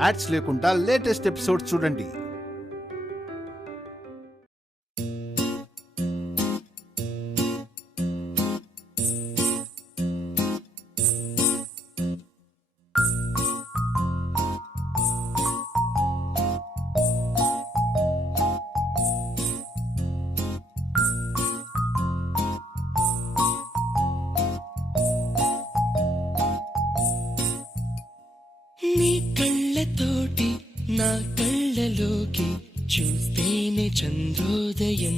Ads లేకుండా latest episodes చూడండి. కళ్ళతోటి నా కళ్ళలోకి చూస్తేనే చంద్రోదయం,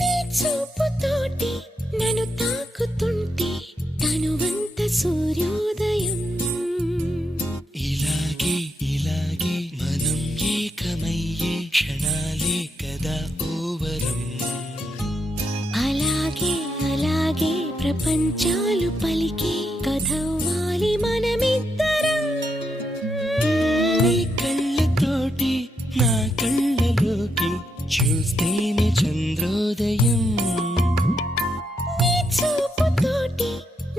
నీ చూపుతోటి నన్ను తాకుతుంటే తనువంత సూర్యోదయం. ఇలాగే ఇలాగే మనం ఏకమయ్యే క్షణాలే కదా ఓవరం. అలాగే అలాగే ప్రపంచాలు పలికే కథవ్వాలి మనమిద్దరం. నీ కళ్ళతోటి నా కళ్ళలోకి చూస్తేనే చంద్రోదయం, నీ చూపుతోటి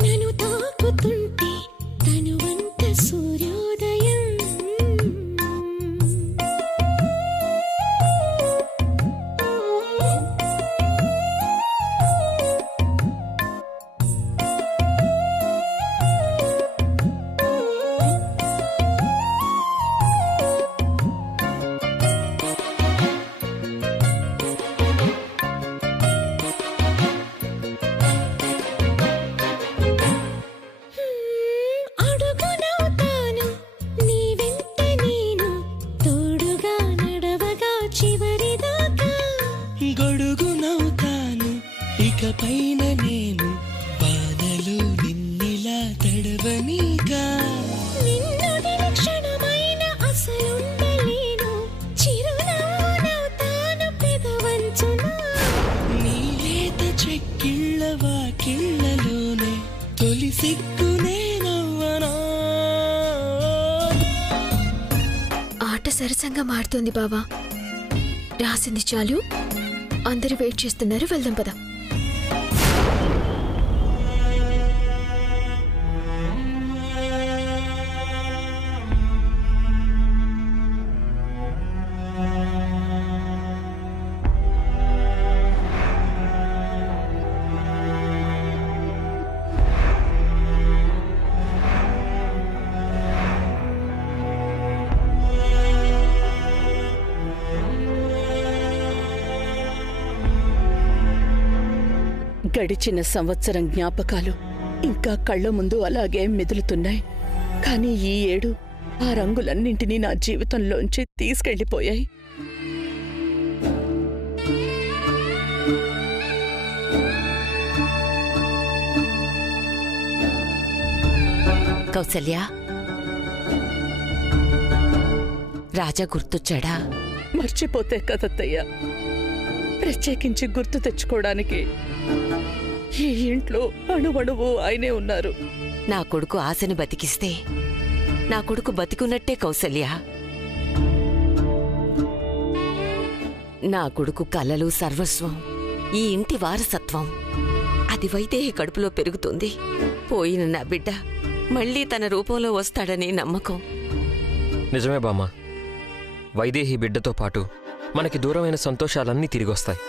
నన్ను తాకుతుంటే తనువంత సూర్యోదయం. పైన నేను బాధలు నిన్నిలా తడవనీగా, నిన్నుడిని క్షణమైన అసలుండలేను, చిరునవ్వునవుతాను పెదవంచున. నీ లేత చెక్కిళ్ళ వాకిళ్ళలోనే తొలి సిగ్గునే నవ్వనా. ఆట సరసంగా మారుతోంది బావా. రాసింది చాలు, అందరూ వెయిట్ చేస్తున్నారు, వెళ్దాం పద. గడిచిన సంవత్సరం జ్ఞాపకాలు ఇంకా కళ్ళ ముందు అలాగే మెదులుతున్నాయి. కానీ ఈ ఏడు ఆ రంగులన్నింటినీ నా జీవితంలోంచి తీసుకెళ్లిపోయాయి. కౌసల్య, రాజా గుర్తొచ్చాడా? మర్చిపోతే కదత్తయ్యా, ప్రత్యేకించి గుర్తు తెచ్చుకోవడానికి ఈ ఇంట్లో అణువణువు ఆయనే ఉన్నారు. నా కొడుకు ఆశని బతికిస్తే నా కొడుకు బతికున్నట్టే కౌసల్య. నా కొడుకు కలలు సర్వస్వం, ఈ ఇంటి వారసత్వం. అది వైదేహి కడుపులో పెరుగుతుంది. పోయిన నా బిడ్డ మళ్లీ తన రూపంలో వస్తాడని నమ్మకం. నిజమే బామ్మ, వైదేహి బిడ్డతో పాటు మనకి దూరమైన సంతోషాలన్నీ తిరిగొస్తాయి.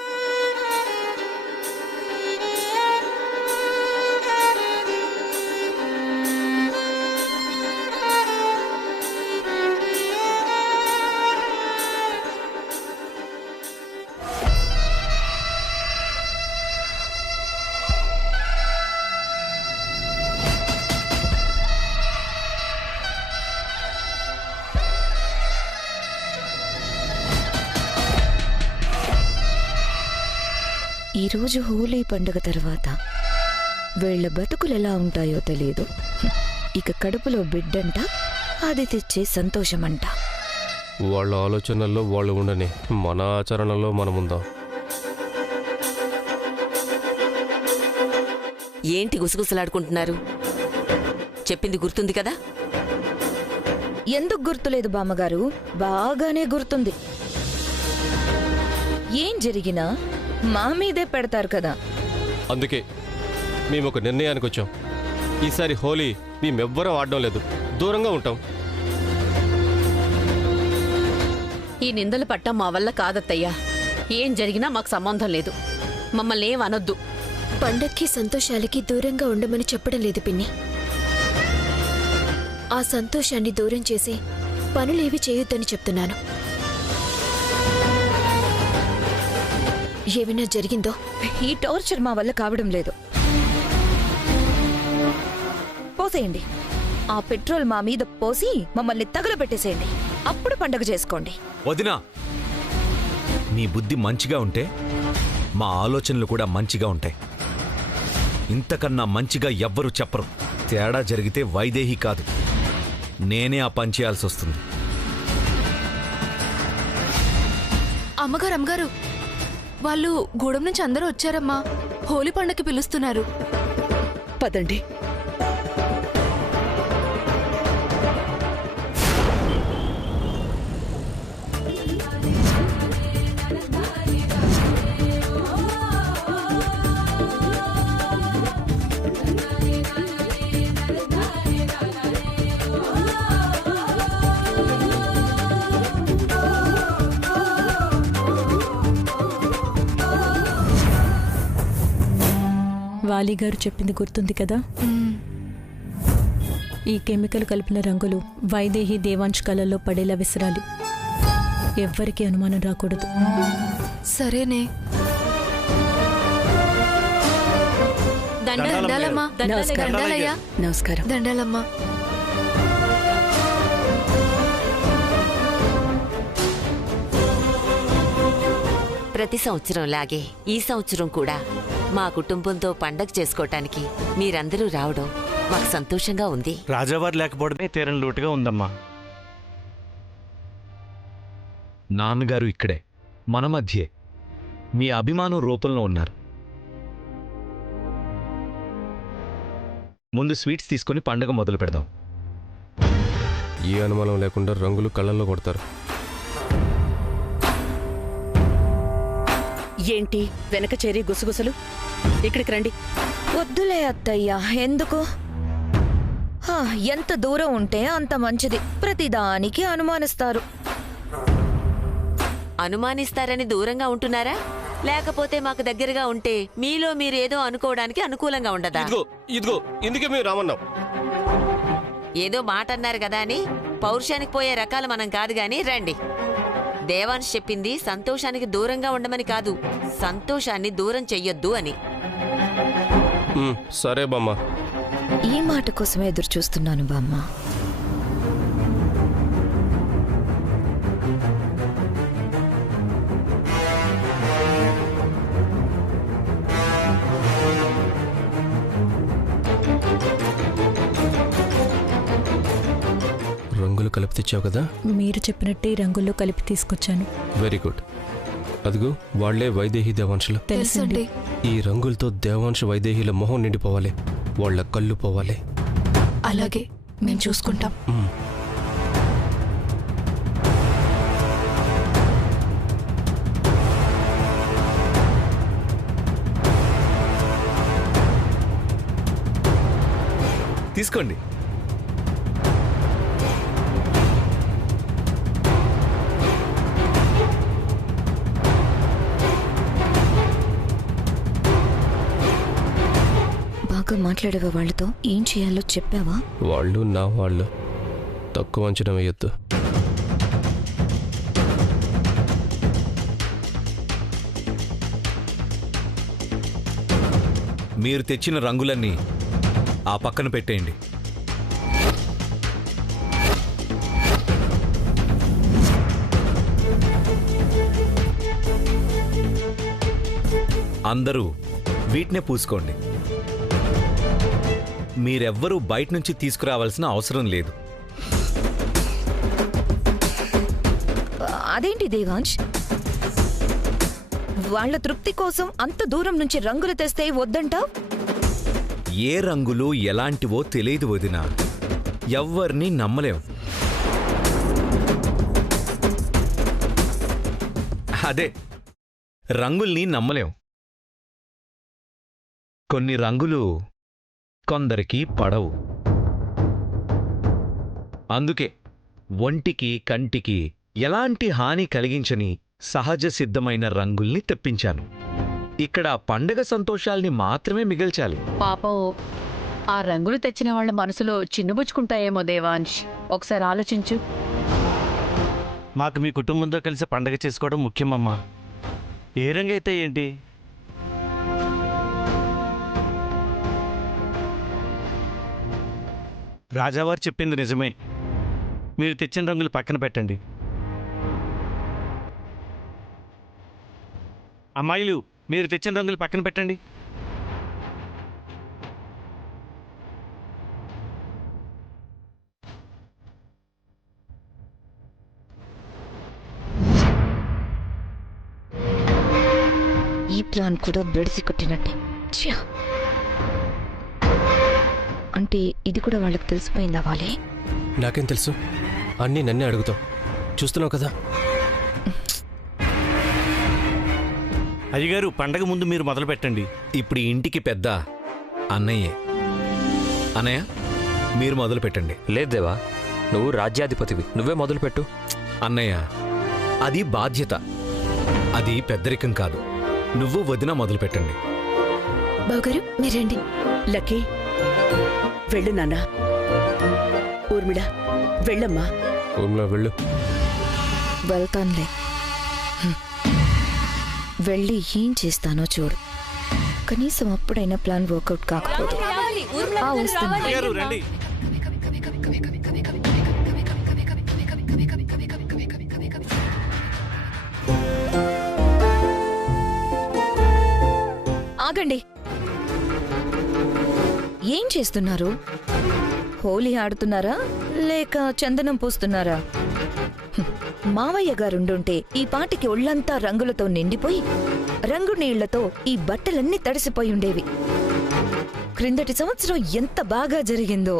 ఈరోజు హోలీ పండుగ తర్వాత వీళ్ల బతుకులెలా ఉంటాయో తెలియదు. ఇక కడుపులో బిడ్డంట, అది తెచ్చే సంతోషమంట. వాళ్ళ ఆలోచనల్లో వాళ్ళు ఉండని, మన ఆచరణలో మనముందాం. ఏంటి గుసగుసలాడుకుంటున్నారు? చెప్పింది గుర్తుంది కదా? ఎందుకు గుర్తులేదు బామ్మగారు? బాగానే గుర్తుంది. ఏం జరిగినా మా మీదే పెడతారు కదా. అందుకే మేము ఒక నిర్ణయానికి వచ్చాం. ఈసారి హోలీ మేమెవ్వరం ఆడడం లేదు, దూరంగా ఉంటాం. ఈ నిందలు పట్టం మా వల్ల కాదత్తయ్యా. ఏం జరిగినా మాకు సంబంధం లేదు. మమ్మల్ని ఏం అనొద్దు. పండక్కి సంతోషాలకి దూరంగా ఉండమని చెప్పడం లేదు పిన్ని. ఆ సంతోషాన్ని దూరం చేసి పనులేవి చేయొద్దని చెప్తున్నాను. ఏమైనా జరిగిందో? ఈ టార్చర్ మా వల్ల కావడం లేదు. పోసేయండి. ఆ పెట్రోల్ మా మీద పోసి మమ్మల్ని తగలబెట్టేసేయండి. అప్పుడు పండగ చేసుకోండి. వదినా, నీ బుద్ధి మంచిగా ఉంటే మా ఆలోచనలు కూడా మంచిగా ఉంటాయి. ఇంతకన్నా మంచిగా ఎవ్వరూ చెప్పరు. తేడా జరిగితే వైదేహి కాదు, నేనే ఆ పని చేయాల్సి వస్తుంది. అమ్మగారు వాళ్ళు గూడెం నుంచి అందరూ వచ్చారమ్మా. హోలీ పండగకి పిలుస్తున్నారు. పదండి. వాలీగారు చెప్పింది గుర్తుంది కదా? ఈ కెమికల్ కలిపిన రంగులు వైదేహి దేవాంశ్ కళల్లో పడేలా విసరాలి. ఎవ్వరికీ అనుమానం రాకూడదు. సరేనే. దండాలమ్మా. దండాలయ్యా. నమస్కారం. దండాలమ్మా. ప్రతి సంవత్సరం లాగే ఈ సంవత్సరం కూడా మా కుటుంబంతో పండగ చేసుకోవటానికి మీరందరూ రావడం మాకు సంతోషంగా ఉంది. రాజావారు లేకపోవడమే తీరని లోటుగా ఉందమ్మా. నాన్నగారు ఇక్కడే మన మధ్యే మీ అభిమానం రూపంలో ఉన్నారు. ముందు స్వీట్స్ తీసుకుని పండగ మొదలు పెడదాం. ఏ అనుమానం లేకుండా రంగులు కళ్ళల్లో కొడతారు. ఏంటి వెనక చేరి గుసగుసలు? ఇక్కడికి రండి. వద్దులే అత్తయ్యా, ఎందుకు? ఎంత దూరం ఉంటే అంత మంచిది. ప్రతిదానికి అనుమానిస్తారు. అనుమానిస్తారని దూరంగా ఉంటున్నారా? లేకపోతే మాకు దగ్గరగా ఉంటే మీలో మీరేదో అనుకోవడానికి అనుకూలంగా ఉండదా? ఇదిగో ఇందుకే మేము రామన్నాం. ఏదో మాట అన్నారు కదా అని పౌరుషానికి పోయే రకాలు మనం కాదు గాని రండి. దేవాంశ్ చెప్పింది సంతోషానికి దూరంగా ఉండమని కాదు, సంతోషాన్ని దూరం చెయ్యొద్దు అని. సరే బామ్మ. ఈ మాట కోసమే ఎదురు చూస్తున్నాను బామ్మ. రంగులు కలిపి తెచ్చావు కదా? మీరు చెప్పినట్టే రంగుల్లో కలిపి తీసుకొచ్చాను. Very good. అదిగో వాళ్లే వైదేహి దేవాంశులు. తెలుసండి. ఈ రంగులతో దేవాంశ వైదేహిల మొహం నిండిపోవాలి, వాళ్ళ కళ్ళు పోవాలి. అలాగే, మేము చూసుకుంటాం. తీసుకోండి. బాగా మాట్లాడేవా వాళ్ళతో? ఏం చేయాలో చెప్పావా? వాళ్ళు నా వాళ్ళు, తక్కువ అంచనా వేయొద్దు. మీరు తెచ్చిన రంగులన్నీ ఆ పక్కన పెట్టేయండి. అందరూ వీటినే పూసుకోండి. మీరెవ్వరూ బయట నుంచి తీసుకురావాల్సిన అవసరం లేదు. అదేంటి దేవాంశ్, వాళ్ళ తృప్తి కోసం అంత దూరం నుంచి రంగులు తెస్తే వద్దంటావ్? ఏ రంగులు ఎలాంటివో తెలియదు వదినా, ఎవ్వరినీ నమ్మలేం. అదే, రంగుల్ని నమ్మలేం. కొన్ని రంగులు కొందరికి పడవు. అందుకే ఒంటికి కంటికి ఎలాంటి హాని కలిగించని సహజ సిద్ధమైన రంగుల్ని తెప్పించాను. ఇక్కడ పండగ సంతోషాల్ని మాత్రమే మిగిల్చాలి. పాపం ఆ రంగులు తెచ్చిన వాళ్ళ మనసులో చిన్నుబుచ్చుకుంటాయేమో దేవాంశ్. ఒకసారి ఆలోచించు. మాకు మీ కుటుంబంతో కలిసి పండగ చేసుకోవడం ముఖ్యమమ్మా. ఏ రంగు అయితే ఏంటి? రాజావారు చెప్పింది నిజమే. మీరు తెచ్చిన రంగులు పక్కన పెట్టండి. అమ్మాయిలు, మీరు తెచ్చిన రంగులు పక్కన పెట్టండి. ఈ ప్లాన్ కూడా బెడిసి కొట్టినట్టే. ఛ్యా! అంటే ఇది కూడా వాళ్ళకి తెలిసిపోయిందా వాళ్ళే? నాకేం తెలుసు? అన్నీ నన్నే అడుగుతావు. చూస్తున్నావు కదా. అయ్యగారు, పండగ ముందు మీరు మొదలు పెట్టండి. ఇప్పుడు ఈ ఇంటికి పెద్ద అన్నయ్యే. అన్నయ్య, మీరు మొదలు పెట్టండి. లేదు దేవా, నువ్వు రాజ్యాధిపతివి, నువ్వే మొదలుపెట్టు. అన్నయ్య, అది బాధ్యత, అది పెద్దరికం కాదు. నువ్వు వదిన మొదలు పెట్టండి. బావగారు మీరండి. లక్కీ, వెళ్ళు నాన్నా. ఊర్మిళ, వెళ్ళమ్మా. ఊర్మిళ వెళ్ళు. వెళ్తానులే. వెళ్ళి ఏం చేస్తానో చూడు. కనీసం అప్పుడైనా ప్లాన్ వర్కౌట్ కాకపోతే అయ్యగారు రండి. ఆగండి. ఏం చేస్తున్నారు? హోలీ ఆడుతున్నారా లేక చందనం పూస్తున్నారా? మావయ్య గారుండుంటే ఈ పాటికి ఒళ్లంతా రంగులతో నిండిపోయి రంగు నీళ్లతో ఈ బట్టలన్నీ తడిసిపోయి ఉండేవి. క్రిందటి సంవత్సరం ఎంత బాగా జరిగిందో.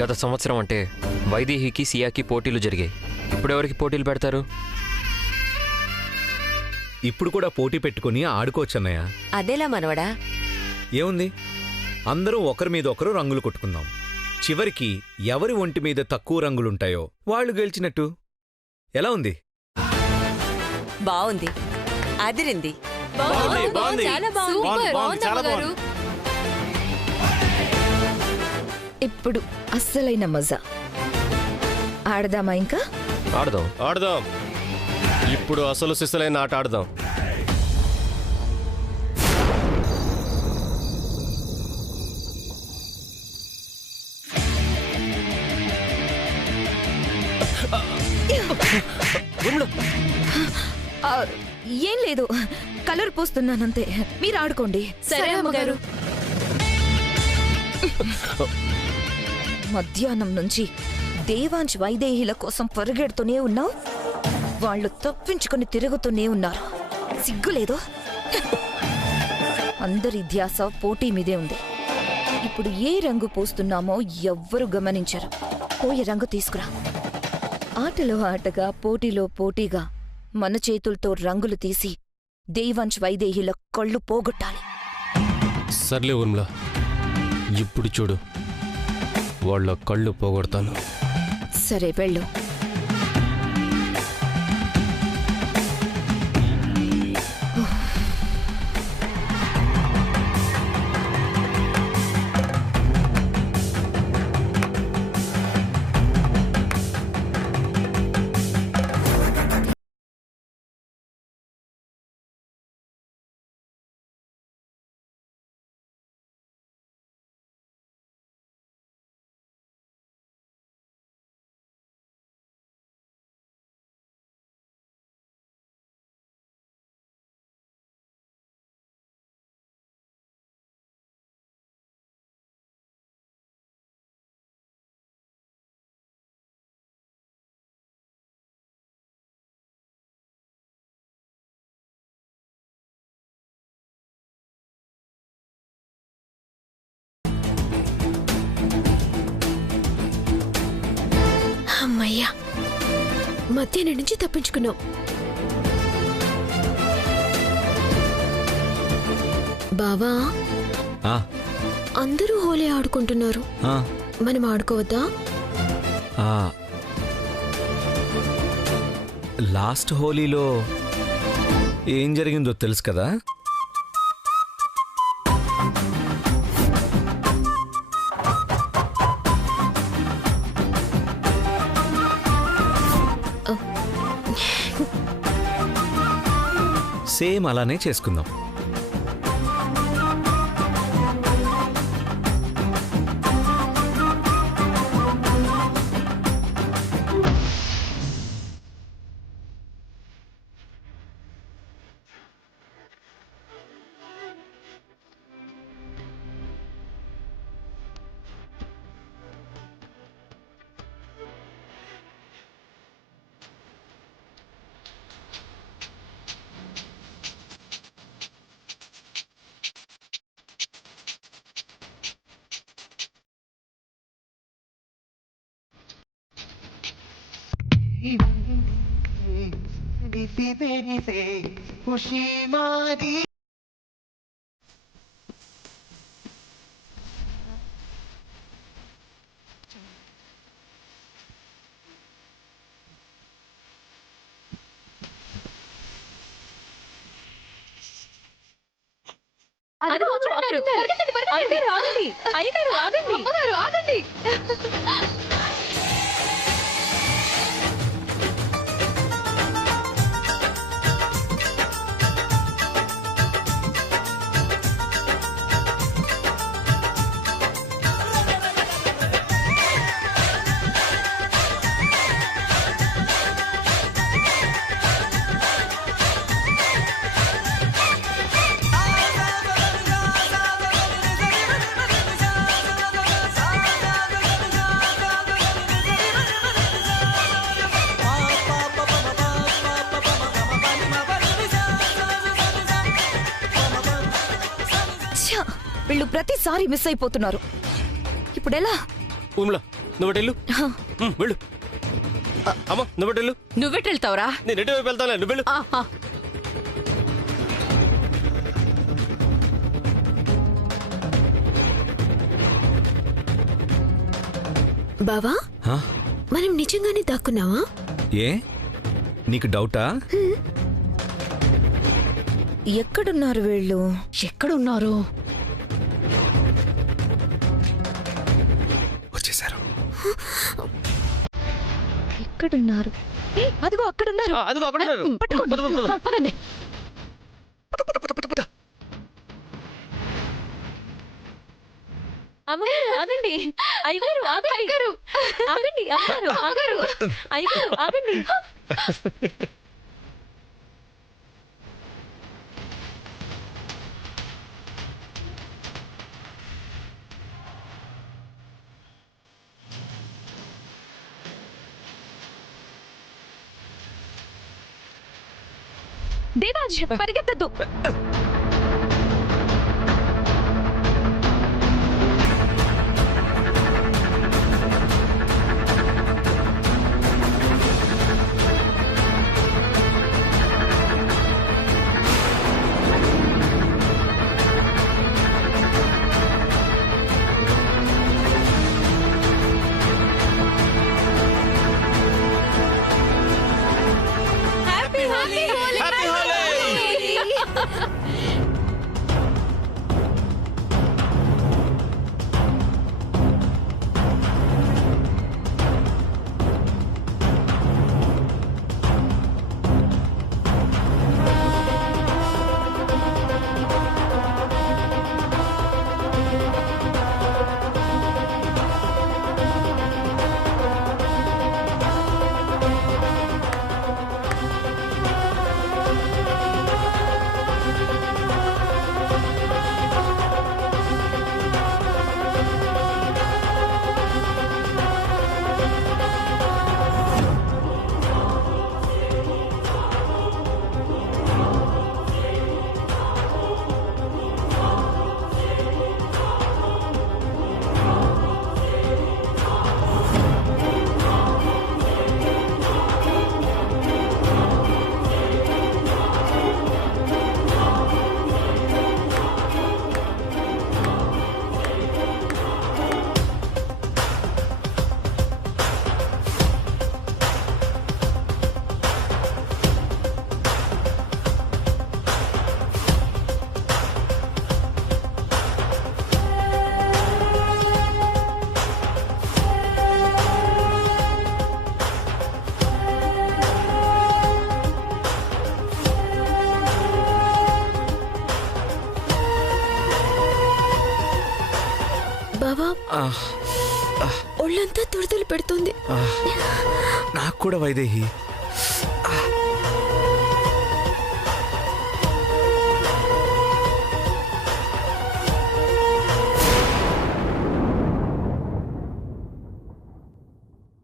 గత సంవత్సరం అంటే వైదేహికి సియాకి పోటీలు జరిగాయి. ఇప్పుడెవరికి పోటీలు పెడతారు? ఇప్పుడు కూడా పోటీ పెట్టుకుని ఆడుకోవచ్చన్నయ్య. అదేలా మనవడా? ఏముంది, అందరూ ఒకరి మీద ఒకరు రంగులు కొట్టుకుందాం. చివరికి ఎవరి ఒంటి మీద తక్కువ రంగులుంటాయో వాళ్ళు గెలిచినట్టు. ఎలా ఉంది? బావుంది, అదిరింది. ఇప్పుడు అస్సలైన మజా. ఆడదామా ఇంకా? ఆడదాం ఆడదాం. ఇప్పుడు అసలు సిసలైన ఆట ఆడదాం. ఏం లేదు, కలర్ పూస్తున్నానంతే. మీరు ఆడుకోండి. సరే అమ్మగారు. మధ్యాహ్నం నుంచి దేవాంశ్ వైదేహిల కోసం పరిగెడుతూనే ఉన్నావు. వాళ్ళు తప్పించుకుని తిరుగుతూనే ఉన్నారు. సిగ్గులేదు? అందరి ధ్యాస పోటీ మీదే ఉంది. ఇప్పుడు ఏ రంగు పూస్తున్నామో ఎవ్వరూ గమనించరు. పోయే రంగు తీసుకురా. ఆటలో ఆటగా, పోటీలో పోటీగా మన చేతులతో రంగులు తీసి దేవాంశ్ వైదేహిల కళ్ళు పోగొట్టాలి. సర్లే ఊర్మిళ, ఇప్పుడు చూడు, వాళ్ళ కళ్ళు పోగొడతాను. సరే వెళ్ళు. మధ్యాహ్నం నుంచి తప్పించుకున్నాం. బావా, అందరూ హోలీ ఆడుకుంటున్నారు, మనం ఆడుకోవద్దా? లాస్ట్ హోలీలో ఏం జరిగిందో తెలుసు కదా? సేమ్ అలానే చేసుకుందాం. వీళ్ళు ప్రతిసారి మిస్ అయిపోతున్నారు. ఇప్పుడు ఎలా? నువ్వెళ్ళు. వెళ్ళు. అమ్మా, నువ్వెళ్ళు. నువ్వెటెళ్తావురా? నేను ఎటు వైపు వెళ్తాను, నువ్వెళ్ళు. బావా, మనం నిజంగానే దాక్కున్నావా? ఏ, నీకు డౌటా? ఎక్కడున్నారు వీళ్ళు? ఎక్కడున్నారు? వచ్చేసారు. ఎక్కడున్నారు? అదిగో అక్కడున్నారు. పదండి. ఆగండి అయ్యగారు, ఆగండి ఆగండి అయ్యగారు, ఆగండి. దేవాజ్, పరిగెత్తద్దు. ఒళ్ళంతా దురదలు పెడుతుంది. నాకు కూడా వైదేహి.